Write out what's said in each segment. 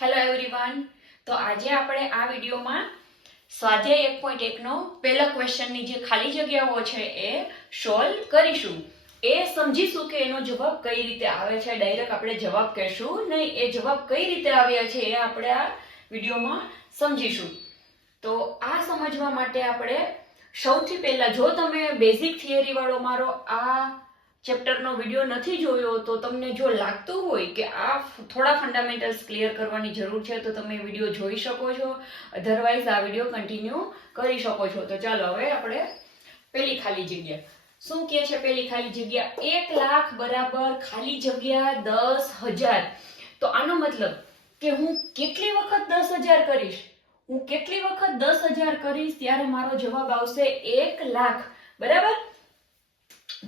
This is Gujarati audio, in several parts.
Hello everyone. તો આજે આપણે આ વિડીયોમાં સ્વાધ્યાય 1.1 નો પહેલા ક્વેશ્ચનની જે ખાલી જગ્યાઓ છે એ સોલ્વ કરીશું. એ સમજીશું કે એનો જવાબ કઈ રીતે આવે છે. ડાયરેક્ટ આપણે જવાબ કહેશું નહીં, એ જવાબ કઈ રીતે આવ્યા છે એ આપણે આ વિડીયોમાં સમજીશું. તો આ સમજવા માટે આપણે સૌથી પહેલા, જો તમે બેઝિક થિયરી વાળો મારો આ ચેપ્ટરનો વિડીયો નથી જોયો તો તમને જો લાગતું હોય કે આ થોડા ફંડામેન્ટલ્સ ક્લિયર કરવાની જરૂર છે તો તમે વિડીયો જોઈ શકો છો. અધરવાઇઝ આ વિડીયો કન્ટિન્યુ કરી શકો છો. તો ચાલો હવે આપણે પેલી ખાલી જગ્યા શું કહે છે. પેલી ખાલી જગ્યા 1 લાખ બરાબર ખાલી જગ્યા 10,000. તો આનો મતલબ કે હું કેટલી વખત 10,000 કરીશ, હું કેટલી વખત 10,000 કરીશ ત્યારે મારો જવાબ આવશે 1 લાખ. બરાબર.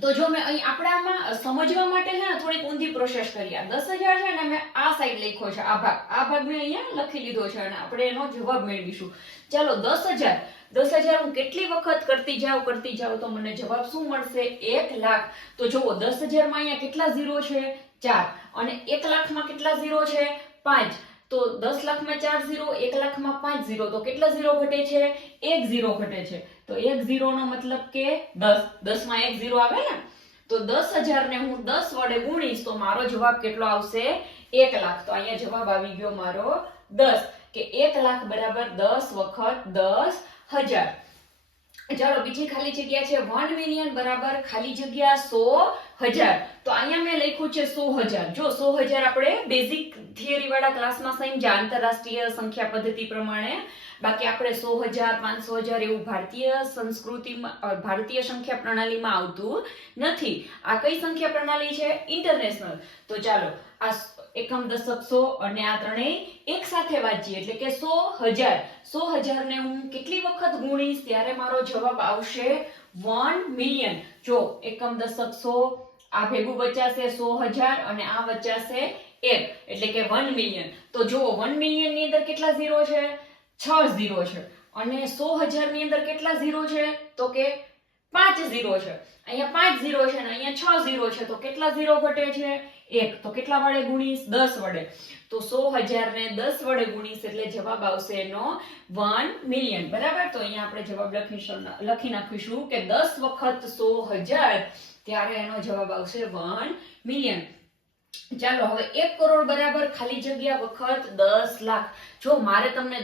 તો જો મેં અહીં આપણે આમાં સમજવા માટે છે ને થોડીક ઊંધી પ્રોસેસ કરી. આ 10,000 છે ને મેં આ સાઈડ લખ્યો છે, આ ભાગ મેં અહીંયા લખી લીધો છે અને આપણે એનો જવાબ મેળવીશું. ચાલો 10,000 હું કેટલી વખત કરતી જાઉં તો મને જવાબ શું મળશે? 1 લાખ. તો જુઓ 10,000 માં અહીંયા કેટલા ઝીરો છે? 4. અને 1 લાખમાં કેટલા ઝીરો છે? 5. તો 10 લાખમાં 4 ઝીરો, 1 લાખમાં 5 ઝીરો, તો કેટલા ઝીરો ઘટે છે? 1 ઝીરો ઘટે છે. તો 1 ઝીરો નો મતલબ કે 10. 10 માં 1 ઝીરો આવે ને. તો 10,000 ને હું 10 વડે ગુણીશ તો મારો જવાબ કેટલો આવશે? 1 લાખ. તો અહીંયા જવાબ આવી ગયો મારો 10, કે 1 લાખ બરાબર 10 વખત 10,000. ચાલો બીજી ખાલી જગ્યા છે 1 મિલિયન બરાબર ખાલી જગ્યા 100,000. તો અહીંયા મેં લખ્યું છે 100,000. જો 100,000 આપણે બેઝિક થિયરી વાળા ક્લાસમાં સમજ્યા આંતરરાષ્ટ્રીય સંખ્યા પદ્ધતિ પ્રમાણે. બાકી આપણે 100,000, 500,000 એવું ભારતીય સંસ્કૃતિમાં, ભારતીય સંખ્યા પ્રણાલીમાં આવતું નથી. આ કઈ સંખ્યા પ્રણાલી છે? ઇન્ટરનેશનલ. તો ચાલો આ એકમ, દશક, સો અને આ ત્રણેય એક સાથે વાંચીએ એટલે કે 100,000. 100,000 ને હું કેટલી વખત ગુણીશ ત્યારે મારો જવાબ આવશે 1 મિલિયન. જો એકમ, દશક, સો, આ ભેગું વચાશે 100,000 અને આ વચાશે 1 એટલે કે 1 મિલિયન. તો જુઓ 1 મિલિયન ની અંદર કેટલા ઝીરો છે? 6 ઝીરો છે. અને 100,000 ની અંદર કેટલા ઝીરો છે? તો કે 5 ઝીરો છે. અહીંયા 5 ઝીરો છે અને અહીંયા 6 ઝીરો છે. તો કેટલા ઝીરો ઘટે છે? 1. તો કેટલા વડે ગુણીશ? 10 વડે. તો 100,000 ને 10 વડે ગુણીશ એટલે જવાબ આવશે એનો 1 મિલિયન. બરાબર. તો અહીંયા આપણે જવાબ લખી નાખીશું કે 10 વખત 100,000 ત્યારે એનો જવાબ આવશે 1 મિલિયન. ચાલો હવે 1 કરોડ બરાબર ખાલી જગ્યા વખત 10 લાખ. જો મારે તમને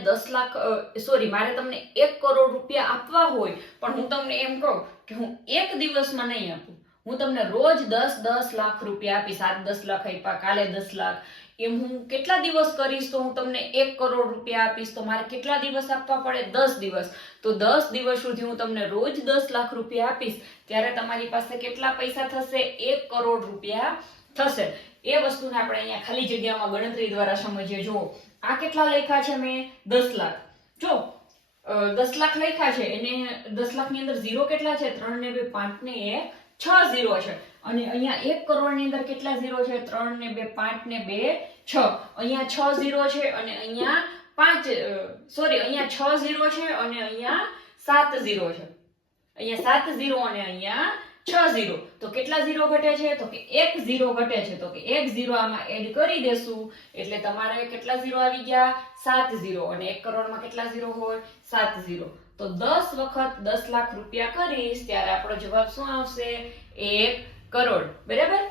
1 કરોડ રૂપિયા આપવા હોય પણ હું તમને એમ કહું કે હું એક દિવસમાં નહીં આપું, હું તમને રોજ 10 લાખ રૂપિયા આપીશ. આજ 10 લાખ આપ્યા, કાલે 10 લાખ, એમ હું કેટલા દિવસ કરીશ તો હું તમને 1 કરોડ રૂપિયા આપીશ. તો મારે કેટલા દિવસ આપવા પડે? 10 દિવસ. તો 10 દિવસ સુધી હું તમને રોજ 10 લાખ રૂપિયા આપીશ ત્યારે તમારી પાસે કેટલા પૈસા થશે? 1 કરોડ રૂપિયા થશે. એ વસ્તુને આપણે અહીંયા ખાલી જગ્યામાં ગણતરી દ્વારા સમજીએ. જો આ કેટલા લખ્યા છે મેં? 10 લાખ. જો 10 લાખ લખ્યા છે એને 10 લાખ ની અંદર ઝીરો કેટલા છે? 3 ને 2 5 ને 1 6 ઝીરો છે. અને અહીંયા 1 કરોડ ની અંદર કેટલા ઝીરો છે? 3 ને 2 5 ને 2 6. અહીંયા 6 ઝીરો છે અને અહીંયા 6 ઝીરો છે અને અહીંયા 7 ઝીરો છે. અહીંયા 7 ઝીરો અને અહીંયા 6 ઝીરો. તો કેટલા ઝીરો ઘટે છે? તો કે 1 ઝીરો ઘટે છે. તો કે 1 ઝીરો આમાં એડ કરી દેશું એટલે તમારે કેટલા ઝીરો આવી ગયા? 7 ઝીરો. અને 1 કરોડમાં કેટલા ઝીરો હોય? 7 ઝીરો. તો 10 વખત 10 લાખ રૂપિયા કરીશ ત્યારે આપણો જવાબ શું આવશે? 1 કરોડ. બરાબર.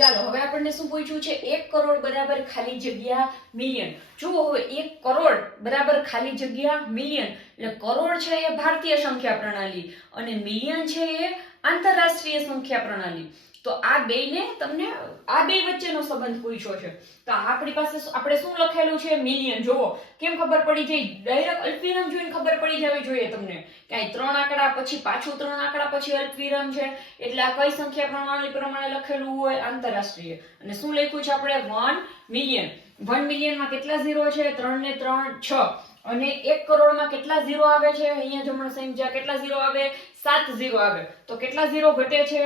ચાલો હવે આપણને શું પૂછ્યું છે? 1 કરોડ બરાબર ખાલી જગ્યા મિલિયન. જુઓ હવે 1 કરોડ બરાબર ખાલી જગ્યા મિલિયન. એટલે કરોડ છે એ ભારતીય સંખ્યા પ્રણાલી અને મિલિયન છે એ આંતરરાષ્ટ્રીય સંખ્યા પ્રણાલી. તો આ બેને તમને આ બે વચ્ચેનો સંબંધ પૂછ્યો છે. તો આપણી પાસે આપણે શું લખેલું છે? મિલિયન. જુઓ કેમ ખબર પડી જાય? ડાયરેક્ટ અલ્પવિરામ જોઈને ખબર પડી જવી જોઈએ તમને કે આ 3 આંકડા પછી પાછું 3 આંકડા પછી અલ્પવિરામ છે એટલે આ કઈ સંખ્યા પ્રણાલી પ્રમાણે લખેલું હોય? આંતરરાષ્ટ્રીય. અને શું લખ્યું છે આપણે? 1 મિલિયન. 1 મિલિયનમાં કેટલા ઝીરો છે? 3 ને 3 6. અને 1 કરોડમાં કેટલા ઝીરો આવે છે? અહીંયા જો મને સમજ્યા કેટલા ઝીરો આવે? 7 ઝીરો આવે. તો કેટલા ઝીરો ઘટે છે?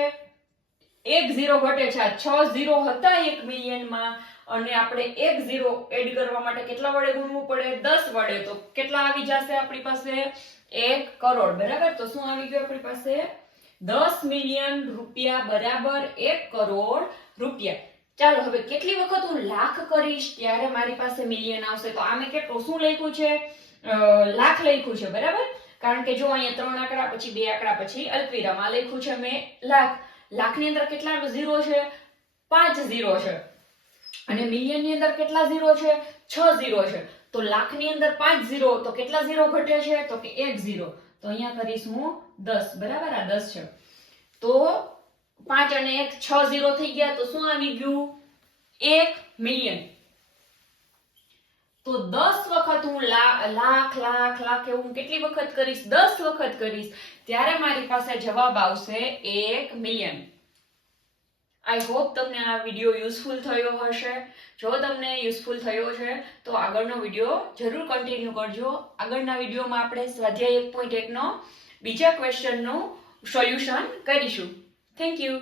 1 ઝીરો ઘટે છે. આ 6 ઝીરો હતા 1 મિલિયનમાં અને આપણે 1 ઝીરો એડ કરવા માટે કેટલા વડે ગુણવું પડે? 10 વડે. તો કેટલા આવી જશે આપણી પાસે? 1 કરોડ. બરાબર. તો શું આવી ગયું આપણી પાસે? 10 મિલિયન રૂપિયા બરાબર 1 કરોડ રૂપિયા. ચાલો હવે કેટલી વખત હું લાખ કરીશ ત્યારે મારી પાસે મિલિયન આવશે. તો આ મેં કેટલું શું લખ્યું છે? લાખ લખ્યું છે, બરાબર? કારણ કે જો અહીંયા 3 આંકડા પછી 2 આંકડા પછી અલ્પવિરામ આ લખ્યું છે મેં લાખ. લાખની અંદર કેટલા ઝીરો છે? 5 ઝીરો છે. અને મિલિયન ની અંદર કેટલા ઝીરો છે? 6 ઝીરો છે. તો લાખની અંદર 5 ઝીરો, તો કેટલા ઝીરો ઘટે છે? તો કે 1 ઝીરો. તો અહીંયા કરીશ હું 10, બરાબર? આ 10 છે. તો 5 અને 1 6 ઝીરો થઈ ગયા. તો શું આવી ગયું? 1 મિલિયન. તો 10 વખત હું લાખ લાખ લાખ એવું કેટલી વખત કરીશ? 10 વખત કરીશ ત્યારે મારી પાસે જવાબ આવશે 1 મિલિયન. આઈ હોપ તમને આ વિડીયો યુઝફુલ થયો હશે. જો તમને યુઝફુલ થયો છે તો આગળનો વિડીયો જરૂર કન્ટિન્યુ કરજો. આગળના વિડીયોમાં આપણે સ્વાધ્યાય 1.1 નો બીજા ક્વેશ્ચનનું સોલ્યુશન કરીશું. Thank you.